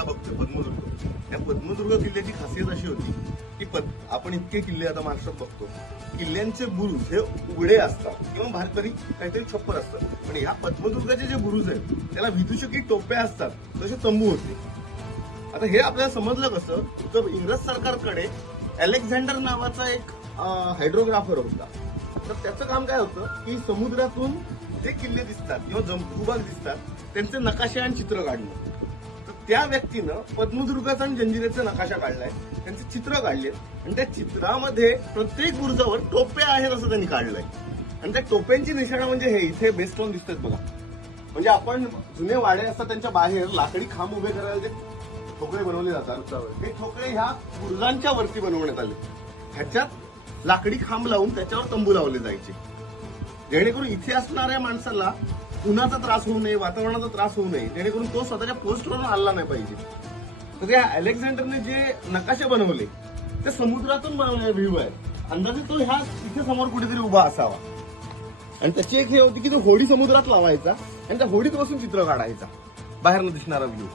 किल्ला बघतोय पद्मदुर्ग. या पद्मदुर्ग किल्ल्याची खासियत अशी होती की आपण इतके किल्ले आता महाराष्ट्रात बघतो, किल्ल्यांचे बुरुज हे उघडे असतात किंवा कधी काहीतरी छप्पर असतात, पण ह्या पद्मदुर्गाचे जे बुरुज आहेत त्याला विदूषकी टोप्या असतात, तसे तंबू होते. आता हे आपल्याला समजलं कसं, तर इंग्रज सरकारकडे अलेक्झांडर नावाचा एक हायड्रोग्राफर होता. तर त्याचं काम काय होतं की समुद्रातून जे किल्ले दिसतात किंवा भूभाग दिसतात त्यांचे नकाशे आणि चित्र काढणं. तर त्या व्यक्तीनं पद्मदुर्गाचा आणि जंजिऱ्याचा नकाशा काढलाय, त्यांचे चित्र काढलेत आणि त्या चित्रामध्ये प्रत्येक बुरुजावर टोप्या आहेत असं त्यांनी काढलंय. आणि त्या टोप्यांची निशाणं म्हणजे हे इथे बेस्टॉन दिसतात बघा, म्हणजे आपण जुने वाडे असतात त्यांच्या बाहेर लाकडी खांब उभे करायला जे ठोकळे बनवले जातात, हे ठोकळे ह्या बुरुजांच्या वरती बनवण्यात आले. ह्याच्यात लाकडी खांब लावून त्याच्यावर तंबू लावले जायचे, जेणेकरून इथे असणाऱ्या माणसाला उन्हाचा त्रास होऊ नये, वातावरणाचा त्रास होऊ नये, जेणेकरून तो स्वतःच्या पोस्टवरून हल्ला नाही पाहिजे. तर त्या अलेक्झांडरने जे नकाशे बनवले ते समुद्रातून बनवलेले व्ह्यू आहे. अंदाजे तो ह्या इथे समोर कुठेतरी उभा असावा आणि त्याची एक हे होती की तो होडी समुद्रात लावायचा आणि त्या होडीत बसून चित्र काढायचा, बाहेरनं दिसणारा व्ह्यू.